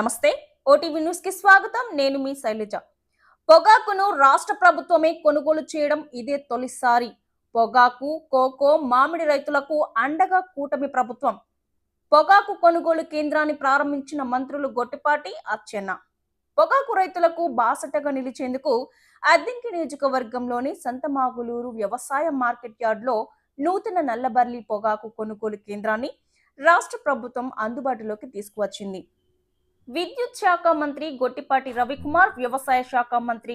నమస్తే. ఓటీవీ న్యూస్కి స్వాగతం. నేను మీ శైలజ. పొగాకును రాష్ట్ర ప్రభుత్వమే కొనుగోలు చేయడం ఇదే తొలిసారి. పొగాకు కోకో మామిడి రైతులకు అండగా కూటమి ప్రభుత్వం. పొగాకు కొనుగోలు కేంద్రాన్ని ప్రారంభించిన మంత్రులు గొట్టిపాటి అచ్చెన్న. పొగాకు రైతులకు బాసటగా నిలిచేందుకు అద్దింకి నియోజకవర్గంలోని సంతమాగులూరు వ్యవసాయ మార్కెట్ యార్డ్లో నూతన నల్లబర్లి పొగాకు కొనుగోలు కేంద్రాన్ని రాష్ట్ర ప్రభుత్వం అందుబాటులోకి తీసుకువచ్చింది. విద్యుత్ శాఖ మంత్రి గొట్టిపాటి రవికుమార్ వ్యవసాయ శాఖ మంత్రి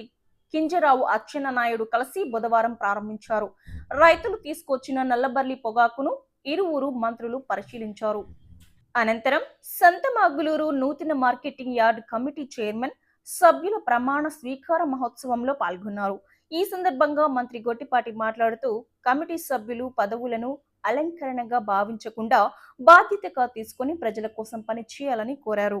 కింజరావు అచ్చెన్నాయుడు కలిసి బుధవారం ప్రారంభించారు. రైతులు తీసుకొచ్చిన నల్లబర్లి పొగాకును ఇరువురు మంత్రులు పరిశీలించారు. అనంతరం సంతమాగులూరు నూతన మార్కెటింగ్ యార్డ్ కమిటీ చైర్మన్ సభ్యుల ప్రమాణ స్వీకార మహోత్సవంలో పాల్గొన్నారు. ఈ సందర్భంగా మంత్రి గొట్టిపాటి మాట్లాడుతూ కమిటీ సభ్యులు పదవులను అలంకరణగా భావించకుండా బాధ్యతగా తీసుకొని ప్రజల కోసం పని చేయాలని కోరారు.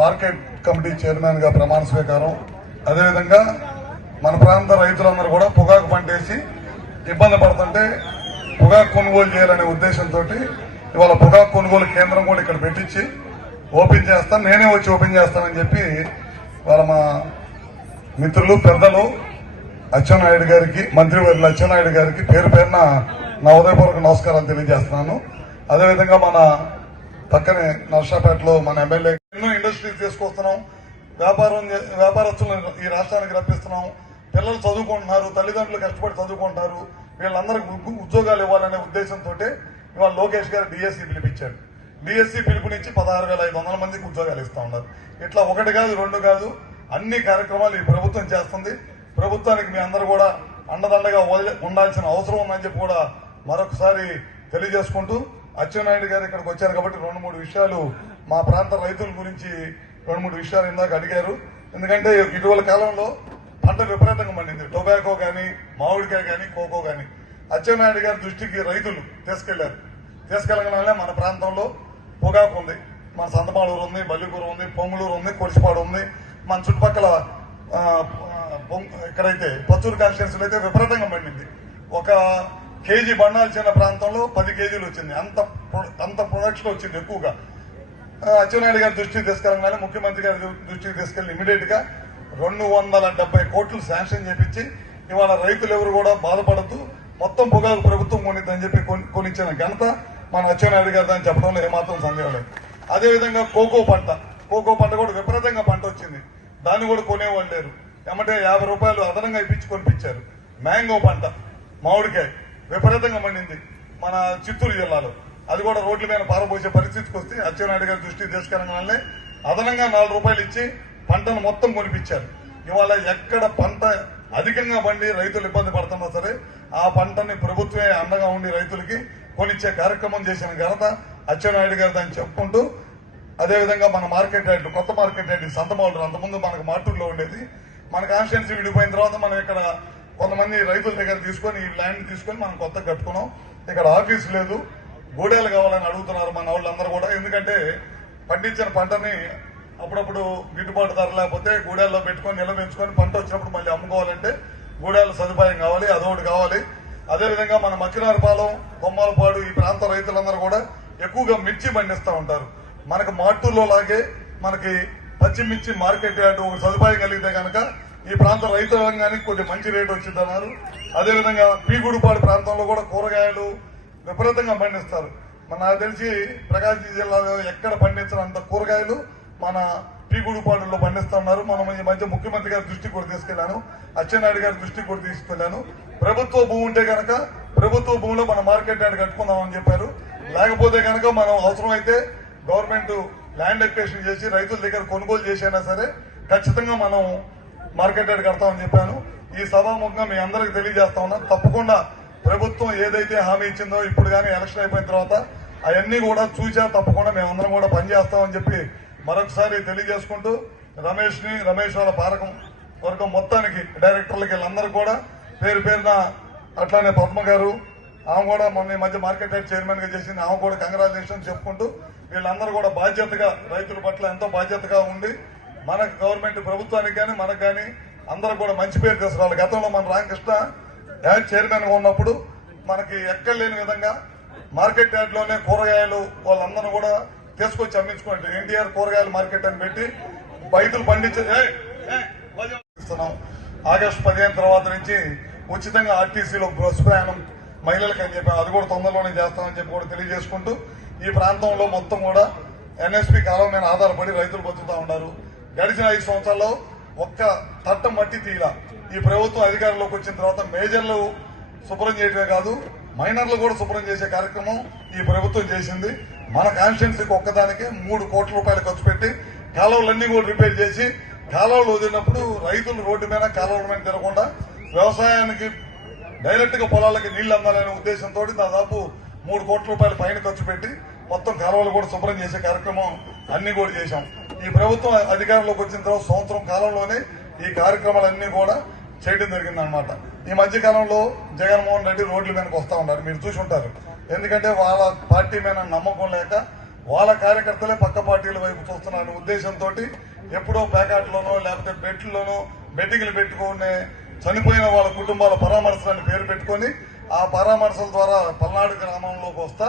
మార్కెట్ కమిటీ చైర్మన్గా ప్రమాణ స్వీకారం. అదేవిధంగా మన ప్రాంత రైతులందరూ కూడా పొగాకు పంటేసి ఇబ్బంది పడుతుంటే పొగాకు కొనుగోలు చేయాలనే ఉద్దేశంతో ఇవాళ పొగాకు కొనుగోలు కేంద్రం కూడా ఇక్కడ పెట్టించి ఓపెన్ చేస్తాను. నేనే వచ్చి ఓపెన్ చేస్తానని చెప్పి వాళ్ళ మా మిత్రులు పెద్దలు అచ్చెన్నాయుడు గారికి మంత్రివర్యులు అచ్చెన్నాయుడు గారికి పేరు పేరున నా ఉదయపూర్వక నమస్కారం తెలియజేస్తున్నాను. అదేవిధంగా మన పక్కనే నర్సాపేటలో మన ఎమ్మెల్యే ఎన్నో ఇండస్ట్రీస్ తీసుకొస్తున్నాం. వ్యాపారం వ్యాపారస్తులను ఈ రాష్ట్రానికి రప్పిస్తున్నాం. పిల్లలు చదువుకుంటున్నారు తల్లిదండ్రులు కష్టపడి చదువుకుంటున్నారు వీళ్ళందరికీ ఉద్యోగాలు ఇవ్వాలనే ఉద్దేశంతో ఇవాళ లోకేష్ గారు డిఎస్సి పిలిపించాడు డిఎస్సి పిలుపునిచ్చి పదహారు వేల ఐదు వందల మందికి ఉద్యోగాలు ఇస్తా ఉన్నారు. ఇట్లా ఒకటి కాదు రెండు కాదు అన్ని కార్యక్రమాలు ఈ ప్రభుత్వం చేస్తుంది. ప్రభుత్వానికి మీ అందరూ కూడా అండదండగా ఉండాల్సిన అవసరం ఉందని చెప్పి కూడా మరొకసారి తెలియజేసుకుంటూ అచ్చెన్నాయుడు గారు ఇక్కడికి వచ్చారు కాబట్టి రెండు మూడు విషయాలు మా ప్రాంత రైతుల గురించి రెండు మూడు విషయాలు ఇందాక అడిగారు. ఎందుకంటే ఇటీవల కాలంలో పంట విపరీతంగా పండింది. టొబాకో కానీ మామిడికాయ కానీ కోకో కానీ అచ్చెన్నాయుడు గారి దృష్టికి రైతులు తీసుకెళ్ళారు. తీసుకెళ్ళగానే మన ప్రాంతంలో పొగాకు ఉంది. మన సంతమాలూరు ఉంది బల్లికూరు ఉంది పొంగులూరు ఉంది కొడిసిపాడు ఉంది. మన చుట్టుపక్కల ఆ, ఇక్కడైతే పచ్చూరు కాన్స్టిట్యున్సీలో అయితే విపరీతంగా పండింది. ఒక కేజీ బండాల్చిన ప్రాంతంలో పది కేజీలు వచ్చింది. అంత అంత ప్రొడక్షన్ వచ్చింది ఎక్కువగా. అచ్చెన్నాయుడు గారి దృష్టికి తీసుకెళ్ళగానే ముఖ్యమంత్రి గారి దృష్టికి తీసుకెళ్ళి ఇమీడియట్గా రెండు వందల డెబ్బై కోట్లు శాంక్షన్ చేపించి ఇవాళ రైతులు ఎవరు కూడా బాధపడద్దు మొత్తం పొగాకు ప్రభుత్వం కొనిద్దని చెప్పి కొనిచ్చిన ఘనత మన అచ్చెన్నాయుడు గారు దాన్ని చెప్పడంలో ఏమాత్రం సందేహం లేదు. అదేవిధంగా కోకో పంట. కోకో పంట కూడా విపరీతంగా పంట వచ్చింది. దాన్ని కూడా కొనేవాళ్ళు లేరు. ఏమంటే యాభై రూపాయలు అదనంగా ఇప్పించి కొనిపించారు. మ్యాంగో పంట మామిడికాయ. విపరీతంగా మండింది. మన చిత్తూరు జిల్లాలో. అది కూడా రోడ్ల మీద పారబోసే పరిస్థితికి వస్తే అచ్చెన్నాయుడు గారి దృష్టి తీసుకెళ్ళగానే అదనంగా నాలుగు రూపాయలు ఇచ్చి పంటను మొత్తం కొనిపించారు. ఇవాళ ఎక్కడ పంట అధికంగా పండి రైతులు ఇబ్బంది పడుతున్నా సరే ఆ పంటని ప్రభుత్వమే అండగా ఉండి రైతులకి కొనిచ్చే కార్యక్రమం చేసిన ఘనత అచ్చెన్నాయుడు గారు దాన్ని చెప్పుకుంటూ అదేవిధంగా మన మార్కెట్ రేట్లు కొత్త మార్కెట్ రేట్లు సంతమాలు అంతకుముందు మనకు మార్టూర్లో ఉండేది. మన కాన్స్టిట్యున్సీ విడిపోయిన తర్వాత మనం ఇక్కడ కొంతమంది రైతుల దగ్గర తీసుకొని ఈ ల్యాండ్ తీసుకొని మనం కొత్తగా కట్టుకున్నాం. ఇక్కడ ఆఫీస్ లేదు. గూడెలు కావాలని అడుగుతున్నారు మన వాళ్ళందరూ కూడా. ఎందుకంటే పండించిన పంటని అప్పుడప్పుడు గిట్టుబాటు ధర లేకపోతే గూడేల్లో పెట్టుకొని నిల్వ పెంచుకొని పంట వచ్చినప్పుడు మళ్ళీ అమ్ముకోవాలంటే గూడేళ్ళ సదుపాయం కావాలి అదొకటి కావాలి. అదేవిధంగా మన మక్కినారపాలెం బొమ్మలపాడు ఈ ప్రాంత రైతులందరూ కూడా ఎక్కువగా మిర్చి పండిస్తూ ఉంటారు. మనకు మాటూర్లో లాగే మనకి పచ్చిమిర్చి మార్కెట్ అటు ఒక సదుపాయం కలిగితే కనుక ఈ ప్రాంత రైతు రంగానికి కొద్ది మంచి రేటు వచ్చిందన్నారు అదేవిధంగా పీగుడుపాడు ప్రాంతంలో కూడా కూరగాయలు విపరీతంగా పండిస్తారు. మన నాకు తెలిసి ప్రకాశం జిల్లాలో ఎక్కడ పండించినంత కూరగాయలు మన పీగుడుపాడులో పండిస్తున్నారు. మనం ఈ మధ్య ముఖ్యమంత్రి గారి దృష్టికి కూడా తీసుకెళ్ళాను అచ్చెన్నాయుడు గారి దృష్టికి కూడా తీసుకెళ్ళాను ప్రభుత్వ భూమి ఉంటే కనుక ప్రభుత్వ భూమిలో మన మార్కెట్ యార్డ్ కట్టుకుందామని చెప్పారు. లేకపోతే కనుక మనం అవసరమైతే గవర్నమెంట్ ల్యాండ్ ఎక్వేషన్ చేసి రైతుల దగ్గర కొనుగోలు చేసైనా సరే ఖచ్చితంగా మనం మార్కెట్ కడతామని చెప్పాను. ఈ సభాముఖంగా మీ అందరికి తెలియజేస్తా ఉన్నా. తప్పకుండా ప్రభుత్వం ఏదైతే హామీ ఇచ్చిందో ఇప్పుడు కానీ ఎలక్షన్ అయిపోయిన తర్వాత అవన్నీ కూడా చూసా తప్పకుండా మేమందరం కూడా పనిచేస్తామని చెప్పి మరొకసారి తెలియజేసుకుంటూ రమేష్ని రమేష్ వాళ్ళ పారకం వర్గం మొత్తానికి డైరెక్టర్లకి వీళ్ళందరూ కూడా పేరు పేరున అట్లానే పద్మ గారు ఆమె కూడా మొన్న ఈ మధ్య మార్కెట్ హెడ్ చైర్మన్గా చేసింది. ఆమె కూడా కంగ్రాచులేషన్ చెప్పుకుంటూ వీళ్ళందరూ కూడా బాధ్యతగా రైతుల పట్ల ఎంతో బాధ్యతగా ఉండి మన గవర్నమెంట్ ప్రభుత్వానికి కానీ మనకు కానీ అందరూ కూడా మంచి పేరు తీసుకురావాలి. గతంలో మన రామకృష్ణ యాడ్ చైర్మన్ ఉన్నప్పుడు మనకి ఎక్కలేని విధంగా మార్కెట్ యార్డ్లోనే కూరగాయలు వాళ్ళందరూ కూడా తీసుకొచ్చి అమ్మించుకోండి ఎన్టీఆర్ కూరగాయల మార్కెట్ అని పెట్టి రైతులు పండించే ఆగస్టు పదిహేను తర్వాత నుంచి ఉచితంగా ఆర్టీసీలో బస్సు ప్రయాణం మహిళలకు అని చెప్పి అది కూడా తొందరలోనే చేస్తామని చెప్పి కూడా తెలియజేసుకుంటూ ఈ ప్రాంతంలో మొత్తం కూడా ఎన్ఎస్పి కాలం మీద ఆధారపడి రైతులు బతుకుతా ఉన్నారు. గడిచిన ఐదు సంవత్సరాల్లో ఒక్క తట్ట మట్టి తీల ఈ ప్రభుత్వం అధికారంలోకి వచ్చిన తర్వాత మేజర్లు శుభ్రం చేయడమే కాదు మైనర్లు కూడా శుభ్రం చేసే కార్యక్రమం ఈ ప్రభుత్వం చేసింది. మన కాన్స్టిట్యున్సీకి ఒక్కదానికే మూడు కోట్ల రూపాయలు ఖర్చు పెట్టి కాలువలన్నీ కూడా రిపేర్ చేసి కాలువలు వదిలినప్పుడు రైతులు రోడ్డు మీద కాలువల మీద తిరగకుండా వ్యవసాయానికి డైరెక్ట్గా పొలాలకి నీళ్ళు అందాలనే ఉద్దేశంతో దాదాపు మూడు కోట్ల రూపాయల పైన ఖర్చు పెట్టి మొత్తం కాలువలు కూడా శుభ్రం చేసే కార్యక్రమం అన్ని కూడా చేశాం. ఈ ప్రభుత్వం అధికారంలోకి వచ్చిన తర్వాత సంవత్సరం కాలంలోనే ఈ కార్యక్రమాలన్నీ కూడా చేయడం జరిగింది అనమాట ఈ మధ్యకాలంలో జగన్మోహన్ రెడ్డి రోడ్ల మీదకి వస్తూ ఉన్నారు. మీరు చూసి ఉంటారు. ఎందుకంటే వాళ్ళ పార్టీ మీద నమ్మకం లేక వాళ్ళ కార్యకర్తలే పక్క పార్టీల వైపు చూస్తున్న ఉద్దేశంతో ఎప్పుడో ప్యాకెట్లోనో లేకపోతే బెడ్లోనో బెట్టింగ్లు పెట్టుకునే చనిపోయిన వాళ్ళ కుటుంబాల పరామర్శలని పేరు పెట్టుకొని ఆ పరామర్శల ద్వారా పల్నాడు గ్రామంలోకి వస్తా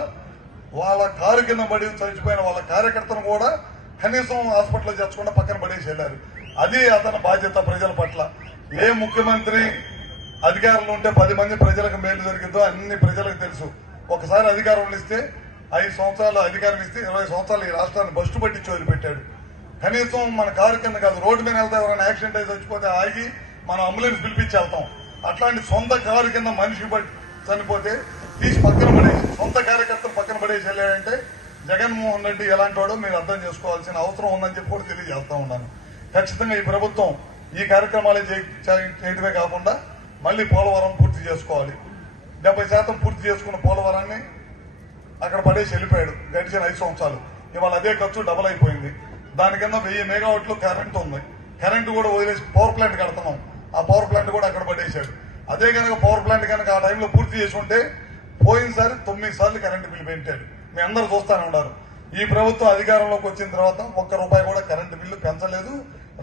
వాళ్ళ కారు కింద పడి చనిపోయిన వాళ్ళ కార్యకర్తను కూడా కనీసం హాస్పిటల్లో చేర్చకుండా పక్కన పడేసి వెళ్ళారు. అది అతని బాధ్యత ప్రజల పట్ల. ఏ ముఖ్యమంత్రి అధికారంలో ఉంటే పది మంది ప్రజలకు మేలు జరిగిందో అన్ని ప్రజలకు తెలుసు. ఒకసారి అధికారంలో ఇస్తే ఐదు సంవత్సరాలు అధికారం ఇస్తే ఇరవై సంవత్సరాలు ఈ రాష్ట్రాన్ని బస్టు పట్టించి వదిలిపెట్టాడు కనీసం మన కారు కింద కాదు రోడ్డు మీద వెళ్తే ఎవరైనా యాక్సిడెంట్ అయితే చచ్చిపోతే ఆగి మనం అంబులెన్స్ పిలిపించి వెళ్తాం. అట్లాంటి సొంత కారు కింద మనిషి చనిపోతే తీసి పక్కన పడేసి సొంత కార్యకర్తలు పక్కన పడేసి వెళ్ళాడంటే జగన్మోహన్ రెడ్డి ఎలాంటి వాడో మీరు అర్థం చేసుకోవాల్సిన అవసరం ఉందని చెప్పి కూడా తెలియజేస్తా ఉన్నాను. ఖచ్చితంగా ఈ ప్రభుత్వం ఈ కార్యక్రమాలే చేయటమే కాకుండా మళ్ళీ పోలవరం పూర్తి చేసుకోవాలి. డెబ్బై శాతం పూర్తి చేసుకున్న పోలవరాన్ని అక్కడ పడేసి వెళ్ళిపోయాడు గడిచిన ఐదు సంవత్సరాలు. ఇవాళ అదే ఖర్చు డబల్ అయిపోయింది. దాని కింద వెయ్యి మెగావాట్లు కరెంట్ ఉంది. కరెంటు కూడా వదిలేసి పవర్ ప్లాంట్ కడుతున్నాం. ఆ పవర్ ప్లాంట్ కూడా అక్కడ పడేశాడు. అదే కనుక పవర్ ప్లాంట్ కనుక ఆ టైంలో పూర్తి చేసి ఉంటే పోయినసారి తొమ్మిది సార్లు కరెంటు బిల్ పెట్టాడు మీ అందరూ చూస్తానే ఉన్నారు. ఈ ప్రభుత్వం అధికారంలోకి వచ్చిన తర్వాత ఒక్క రూపాయి కూడా కరెంటు బిల్లు పెంచలేదు.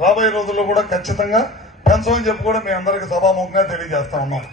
రాబోయే రోజుల్లో కూడా ఖచ్చితంగా పెంచమని చెప్పి కూడా మీ అందరికి సభాముఖంగా తెలియజేస్తా ఉన్నాం.